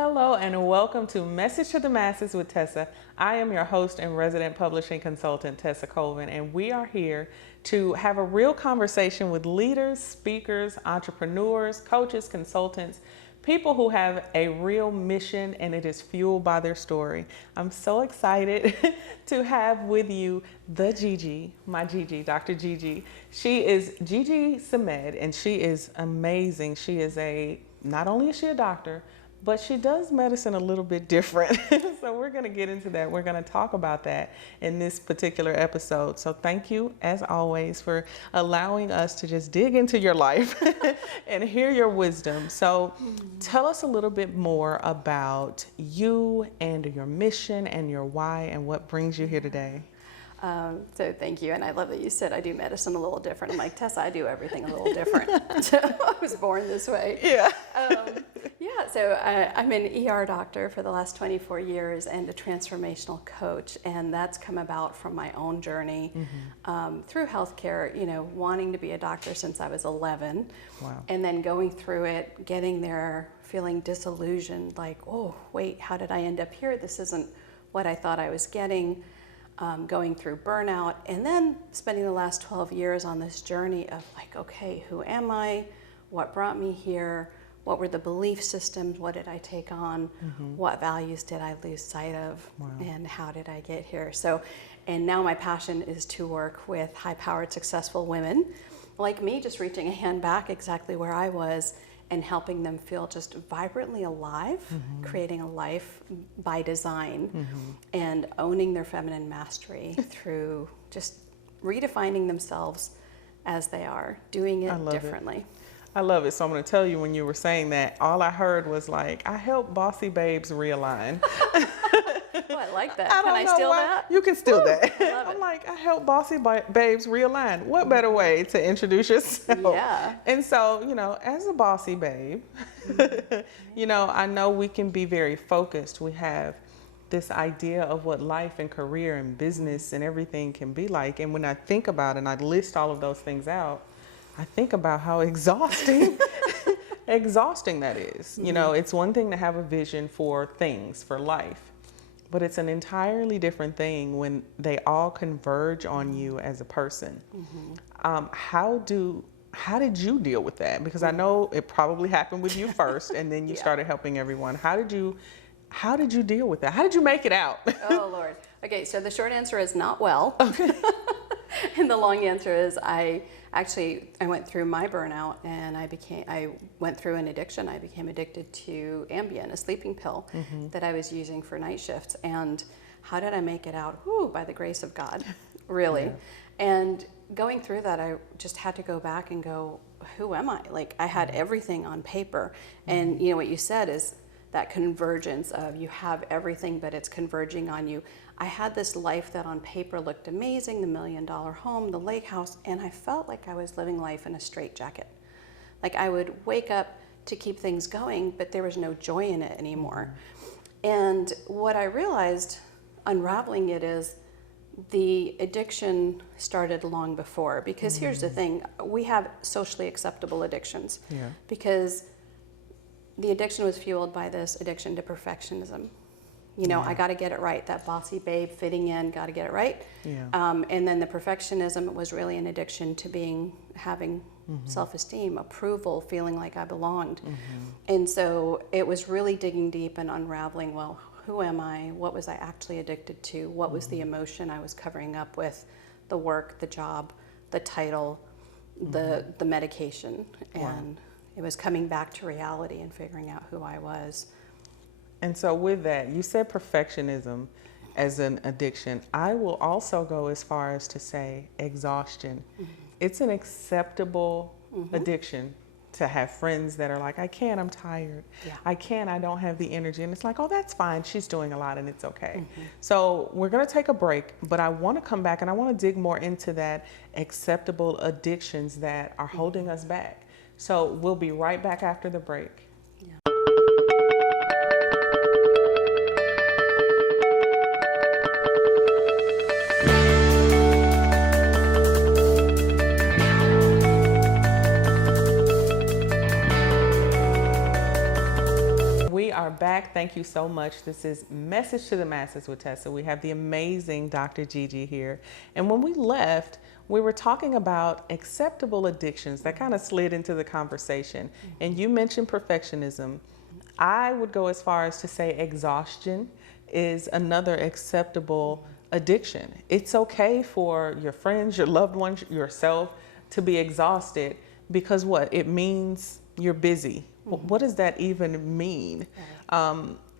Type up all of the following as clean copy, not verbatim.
Hello and welcome to Message to the Masses with Tesa. I am your host and resident publishing consultant, Tesa Colvin, and we are here to have a real conversation with leaders, speakers, entrepreneurs, coaches, consultants, people who have a real mission and it is fueled by their story. I'm so excited to have with you the Gigi, my Gigi, Dr. Gigi. She is Gigi Samed and she is amazing. She is not only is she a doctor, but she does medicine a little bit different. So we're going to get into that. We're going to talk about that in this particular episode. So thank you, as always, for allowing us to just dig into your life and hear your wisdom. So tell us a little bit more about you and your mission and your why and what brings you here today. So thank you, and I love that you said I do medicine a little different. I'm like, Tessa, I do everything a little different. So I was born this way. Yeah. So I'm an ER doctor for the last 24 years and a transformational coach, and that's come about from my own journey through healthcare, wanting to be a doctor since I was 11. Wow. And then going through it, getting there, feeling disillusioned, like, oh, wait, how did I end up here? This isn't what I thought I was getting. Going through burnout, and then spending the last 12 years on this journey of like, okay, who am I? What brought me here? What were the belief systems? What did I take on? What values did I lose sight of? Wow. And how did I get here? So, and now my passion is to work with high-powered, successful women like me, just reaching a hand back exactly where I was and helping them feel just vibrantly alive, creating a life by design, and owning their feminine mastery through just redefining themselves as they are, doing it differently. I love it. So I'm going to tell you, when you were saying that, all I heard was like, I help bossy babes realign. Oh, I like that. Can I steal that? You can steal that. I love it. I'm like, I help bossy babes realign. What better way to introduce yourself? Yeah. And so, as a bossy babe, I know we can be very focused. We have this idea of what life and career and business and everything can be like. And when I think about it and I list all of those things out, I think about how exhausting that is. It's one thing to have a vision for things, for life, but it's an entirely different thing when they all converge on you as a person. How did you deal with that? Because I know it probably happened with you first, and then you started helping everyone. How did you deal with that? How did you make it out? Oh, Lord. Okay, so the short answer is not well. Okay. And the long answer is I went through my burnout, and I went through an addiction. I became addicted to Ambien, a sleeping pill that I was using for night shifts. And how did I make it out? By the grace of God, really. Yeah. And going through that, I just had to go back and go, who am I? Like, I had everything on paper. And what you said is that convergence of you have everything, but it's converging on you. I had this life that on paper looked amazing, the $1 million home, the lake house, and I felt like I was living life in a straitjacket. Like I would wake up to keep things going, but there was no joy in it anymore. And what I realized, unraveling it, is the addiction started long before. Because here's the thing, we have socially acceptable addictions. Yeah. Because the addiction was fueled by this addiction to perfectionism. I got to get it right. That bossy babe fitting in, got to get it right. Yeah. And then the perfectionism was really an addiction to having self-esteem, approval, feeling like I belonged. And so it was really digging deep and unraveling, well, who am I? What was I actually addicted to? What was the emotion I was covering up with the work, the job, the title, the medication? And it was coming back to reality and figuring out who I was. And so with that, you said perfectionism as an addiction. I will also go as far as to say exhaustion. It's an acceptable addiction to have friends that are like, I can't, I'm tired. Yeah. I can't, I don't have the energy. And it's like, oh, that's fine. She's doing a lot and it's okay. So we're going to take a break, but I want to come back and I want to dig more into that acceptable addictions that are holding us back. So we'll be right back after the break. are back. Thank you so much. This is Message to the Masses with Tesa. We have the amazing Dr. Gigi here. And when we left, we were talking about acceptable addictions. That kind of slid into the conversation. And you mentioned perfectionism. I would go as far as to say exhaustion is another acceptable addiction. It's okay for your friends, your loved ones, yourself to be exhausted because what? It means you're busy. What does that even mean?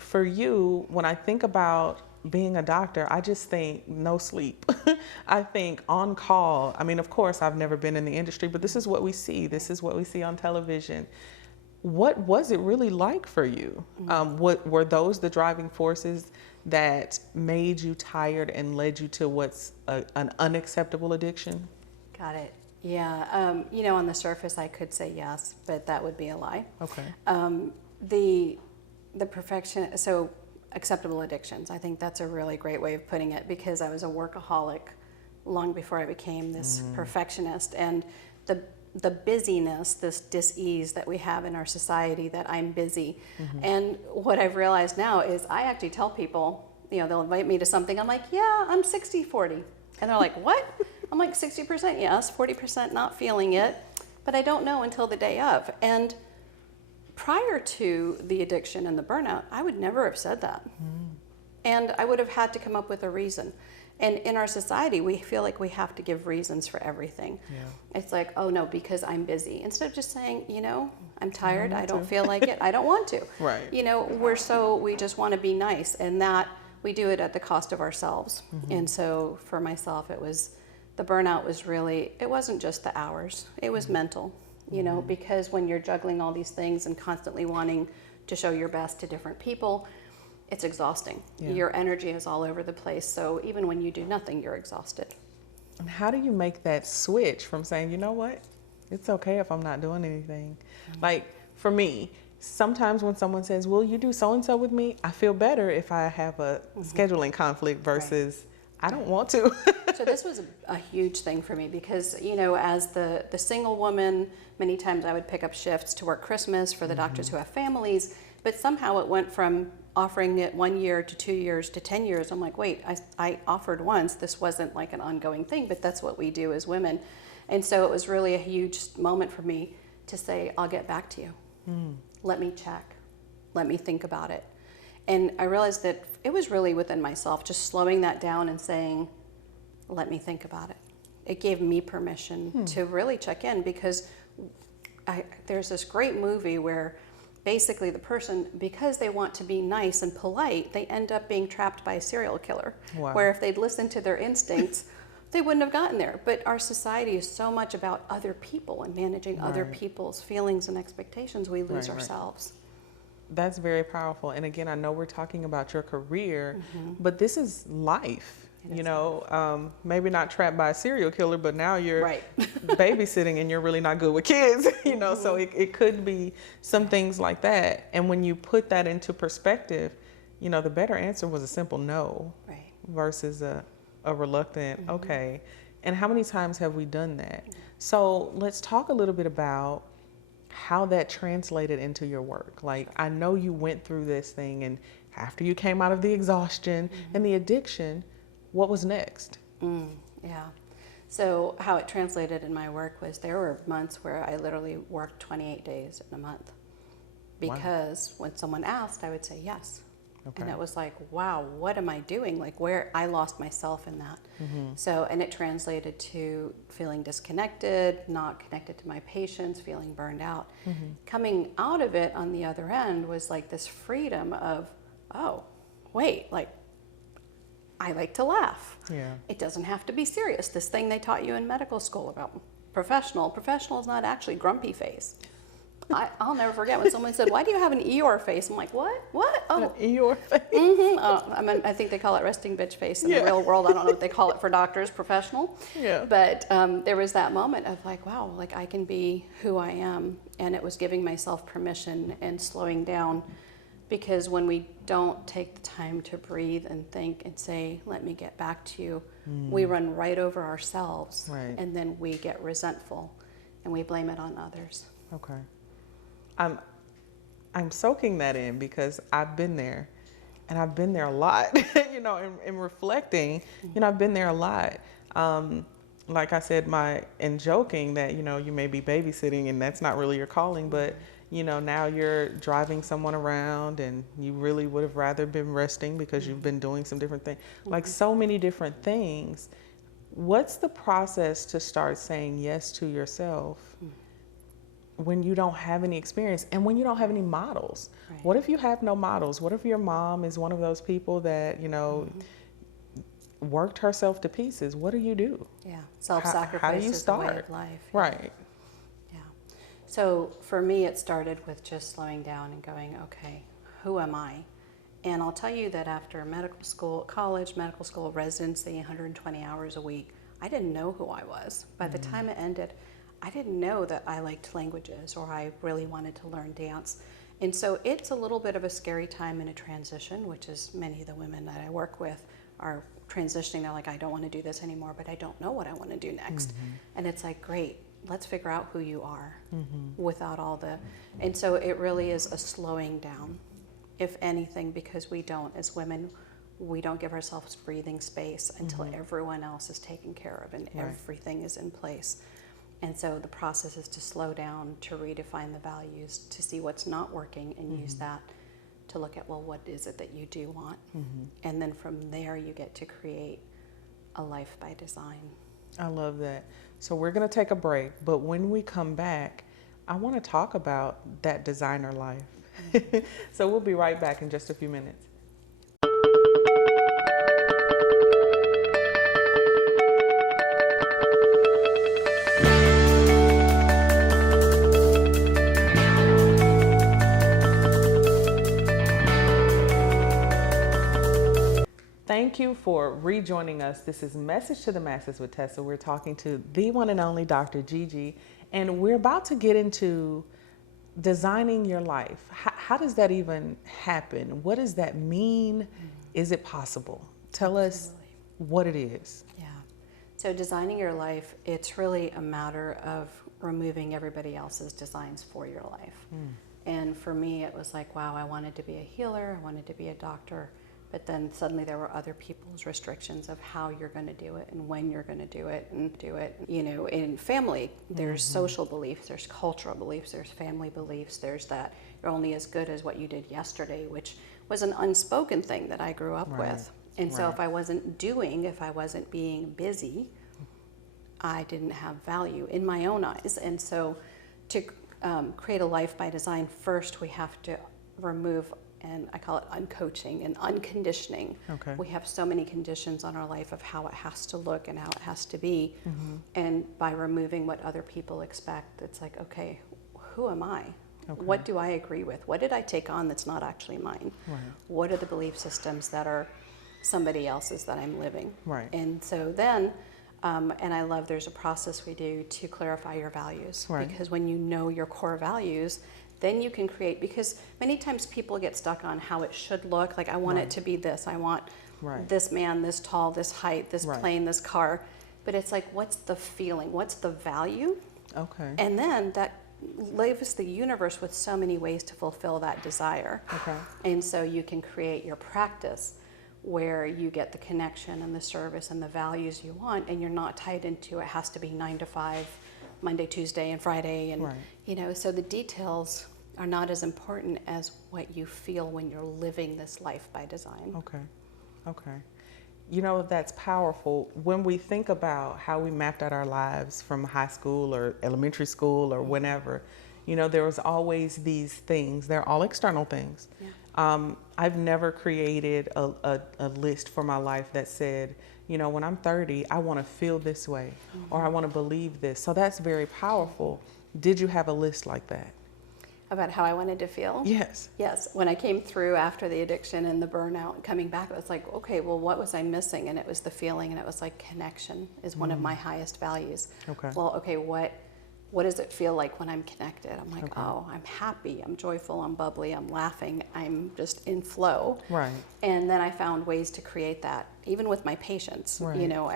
For you, when I think about being a doctor, I just think no sleep. I think on call. I mean, of course, I've never been in the industry, but this is what we see. This is what we see on television. What was it really like for you? What were those the driving forces that made you tired and led you to what's an unacceptable addiction? Got it. Yeah. On the surface, I could say yes, but that would be a lie. Okay. The perfection. So acceptable addictions. I think that's a really great way of putting it because I was a workaholic long before I became this perfectionist, and the busyness, this dis-ease that we have in our society that I'm busy. And what I've realized now is I actually tell people, they'll invite me to something. I'm like, yeah, I'm 60-40. And they're like, what? I'm like 60% yes, 40% not feeling it, but I don't know until the day of. And prior to the addiction and the burnout, I would never have said that. And I would have had to come up with a reason. And in our society, we feel like we have to give reasons for everything. Yeah. It's like, oh no, because I'm busy. Instead of just saying, I'm tired, I don't feel like it, I don't want to. Right. We just want to be nice, and that we do it at the cost of ourselves. And so for myself, the burnout was really, it wasn't just the hours, it was mental, because when you're juggling all these things and constantly wanting to show your best to different people, it's exhausting. Yeah. Your energy is all over the place. So even when you do nothing, you're exhausted. And how do you make that switch from saying, you know what, it's okay if I'm not doing anything? Like for me, sometimes when someone says, will you do so-and-so with me? I feel better if I have a scheduling conflict versus I don't want to. So this was a huge thing for me because, as the single woman, many times I would pick up shifts to work Christmas for the doctors who have families, but somehow it went from offering it 1 year to 2 years to 10 years. I'm like, wait, I offered once. This wasn't like an ongoing thing, but that's what we do as women. And so it was really a huge moment for me to say, I'll get back to you. Let me check. Let me think about it. And I realized that it was really within myself, just slowing that down and saying, let me think about it. It gave me permission to really check in because there's this great movie where basically the person, because they want to be nice and polite, they end up being trapped by a serial killer. Wow. Where if they'd listened to their instincts, they wouldn't have gotten there. But our society is so much about other people and managing other people's feelings and expectations, we lose ourselves. That's very powerful. And again, I know we're talking about your career, but this is life. Maybe not trapped by a serial killer, but now you're babysitting and you're really not good with kids, so it could be some things like that. And when you put that into perspective, the better answer was a simple no versus a reluctant okay. And how many times have we done that? So let's talk a little bit about how that translated into your work. Like, I know you went through this thing, and after you came out of the exhaustion and the addiction, what was next? Yeah. So how it translated in my work was there were months where I literally worked 28 days in a month because when someone asked, I would say yes. Okay. And it was like, wow, what am I doing? Like where I lost myself in that. So, and it translated to feeling disconnected, not connected to my patients, feeling burned out. Coming out of it on the other end was like this freedom of, oh, wait, like I like to laugh. Yeah. It doesn't have to be serious. This thing they taught you in medical school about professional is not actually grumpy face. I'll never forget when someone said, why do you have an Eeyore face? I'm like, what? Oh. An Eeyore face? I think they call it resting bitch face in the real world. I don't know what they call it for doctors, professional. Yeah. But there was that moment of like, wow, like I can be who I am. And it was giving myself permission and slowing down. Because when we don't take the time to breathe and think and say, let me get back to you, we run right over ourselves. Right. And then we get resentful and we blame it on others. Okay. I'm soaking that in because I've been there, and I've been there a lot, in reflecting, I've been there a lot. Like I said, in joking that, you may be babysitting and that's not really your calling, but, now you're driving someone around and you really would have rather been resting because you've been doing some different things, like so many different things. What's the process to start saying yes to yourself when you don't have any experience and when you don't have any models? Right. What if you have no models? What if your mom is one of those people that, worked herself to pieces? What do you do? Yeah, self-sacrifice how do you is start? the way of life. Right. Yeah. So for me, it started with just slowing down and going, okay, who am I? And I'll tell you that after medical school, college, medical school, residency, 120 hours a week, I didn't know who I was. By the time it ended, I didn't know that I liked languages or I really wanted to learn dance. And so it's a little bit of a scary time in a transition, which is many of the women that I work with are transitioning. They're like, I don't want to do this anymore, but I don't know what I want to do next. And it's like, great, let's figure out who you are without all the, and so it really is a slowing down, if anything, because we don't, as women, we don't give ourselves breathing space until everyone else is taken care of and everything is in place. And so the process is to slow down, to redefine the values, to see what's not working and use that to look at, well, what is it that you do want? And then from there, you get to create a life by design. I love that. So we're going to take a break, but when we come back, I want to talk about that designer life. So we'll be right back in just a few minutes. Thank you for rejoining us. This is Message to the Masses with Tesa. We're talking to the one and only Dr. Gigi, and we're about to get into designing your life. How does that even happen? What does that mean? Is it possible? Tell us what it is. Yeah. So designing your life, it's really a matter of removing everybody else's designs for your life. And for me, it was like, wow, I wanted to be a healer. I wanted to be a doctor. But then suddenly there were other people's restrictions of how you're going to do it and when you're going to do it and do it. You know, in family, there's social beliefs, there's cultural beliefs, there's family beliefs, there's that you're only as good as what you did yesterday, which was an unspoken thing that I grew up with. And so if I wasn't being busy, I didn't have value in my own eyes. And so to create a life by design, first we have to remove, and I call it uncoaching and unconditioning. Okay. We have so many conditions on our life of how it has to look and how it has to be. And by removing what other people expect, it's like, okay, who am I? Okay. What do I agree with? What did I take on that's not actually mine? What are the belief systems that are somebody else's that I'm living? And so then, and I love there's a process we do to clarify your values. Because when you know your core values, then you can create, because many times people get stuck on how it should look. Like, I want it to be this. I want this man, this tall, this height, this plane, this car. But it's like, what's the feeling? What's the value? Okay. And then that leaves the universe with so many ways to fulfill that desire. Okay. And so you can create your practice where you get the connection and the service and the values you want, and you're not tied into it has to be 9 to 5. Monday, Tuesday, and Friday, and you know, so the details are not as important as what you feel when you're living this life by design. Okay, okay. You know, that's powerful. When we think about how we mapped out our lives from high school or elementary school or whenever, you know, there was always these things. They're all external things. I've never created a list for my life that said, you know, when I'm 30, I want to feel this way, or I want to believe this. So that's very powerful. Did you have a list like that? About how I wanted to feel? Yes. Yes. When I came through after the addiction and the burnout and coming back, it was like, okay, well, what was I missing? And it was the feeling, and it was like connection is one of my highest values. Okay. Well, okay, what does it feel like when I'm connected? I'm like, oh, I'm happy, I'm joyful, I'm bubbly, I'm laughing, I'm just in flow. Right. And then I found ways to create that, even with my patients. You know,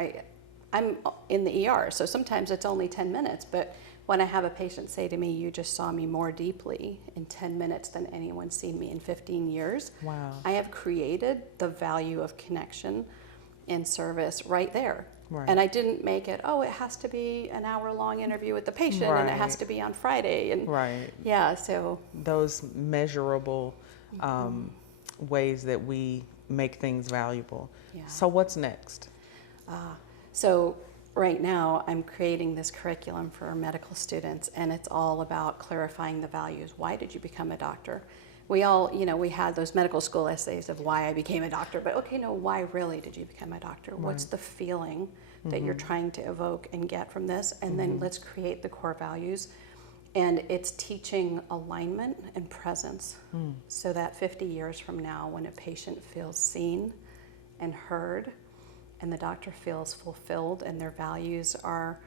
I'm in the ER, so sometimes it's only 10 minutes, but when I have a patient say to me, "You just saw me more deeply in 10 minutes than anyone's seen me in 15 years," Wow. I have created the value of connection and service right there. Right. And I didn't make it, oh, it has to be an hour-long interview with the patient, and it has Right. to be on Friday. And Right. yeah, so Those measurable ways that we make things valuable. yeah. So what's next? So right now I'm creating this curriculum for medical students, and it's all about clarifying the values. Why did you become a doctor? We all, we had those medical school essays of why I became a doctor, but okay, no, why really did you become a doctor? What's the feeling that you're trying to evoke and get from this? And then let's create the core values. And it's teaching alignment and presence so that 50 years from now, when a patient feels seen and heard, and the doctor feels fulfilled and their values are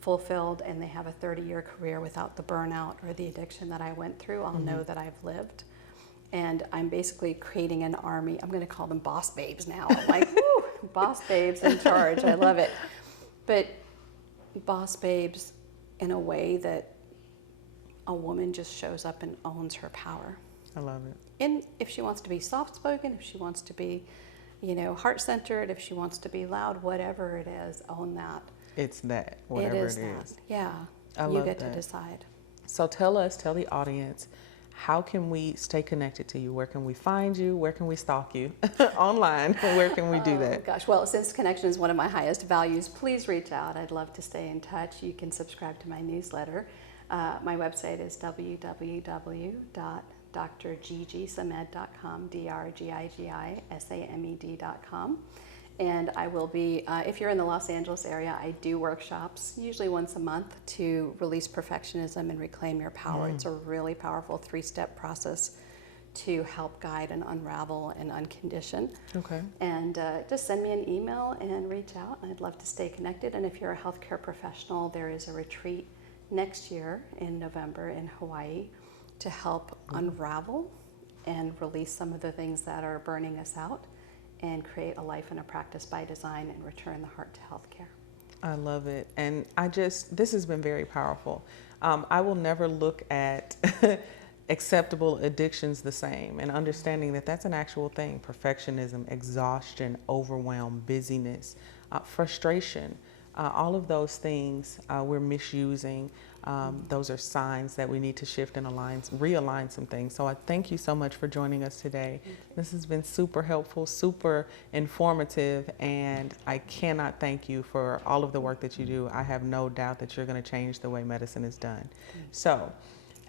fulfilled, and they have a 30-year career without the burnout or the addiction that I went through, I'll know that I've lived. And I'm basically creating an army. I'm going to call them boss babes now. I'm like, woo, boss babes in charge. I love it. But boss babes in a way that a woman just shows up and owns her power. I love it. And if she wants to be soft-spoken, if she wants to be, heart-centered, if she wants to be loud, whatever it is, own that. It's that, whatever it is. That. Yeah, I you love get that. to decide. So tell the audience, how can we stay connected to you? Where can we find you? Where can we stalk you? Online, where can we do that? Gosh, well, since connection is one of my highest values, please reach out. I'd love to stay in touch. You can subscribe to my newsletter. My website is www.drgigisamed.com, drgigisamed.com. And I will be, if you're in the Los Angeles area, I do workshops, usually once a month, to release perfectionism and reclaim your power. It's a really powerful 3-step process to help guide and unravel and uncondition. Okay. And just send me an email and reach out. I'd love to stay connected. And if you're a healthcare professional, there is a retreat next year in November in Hawaii to help unravel and release some of the things that are burning us out, and create a life and a practice by design and return the heart to healthcare. I love it. And this has been very powerful. I will never look at acceptable addictions the same, and understanding that that's an actual thing. Perfectionism, exhaustion, overwhelm, busyness, frustration, all of those things we're misusing. Those are signs that we need to shift and realign some things. So I thank you so much for joining us today. This has been super helpful, super informative, and I cannot thank you for all of the work that you do. I have no doubt that you're going to change the way medicine is done. So,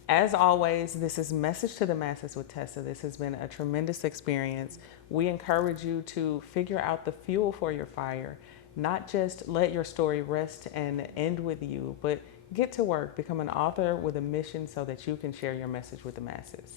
as always, this is Message to the Masses with Tesa. This has been a tremendous experience. We encourage you to figure out the fuel for your fire. Not just let your story rest and end with you, but get to work, become an author with a mission so that you can share your message with the masses.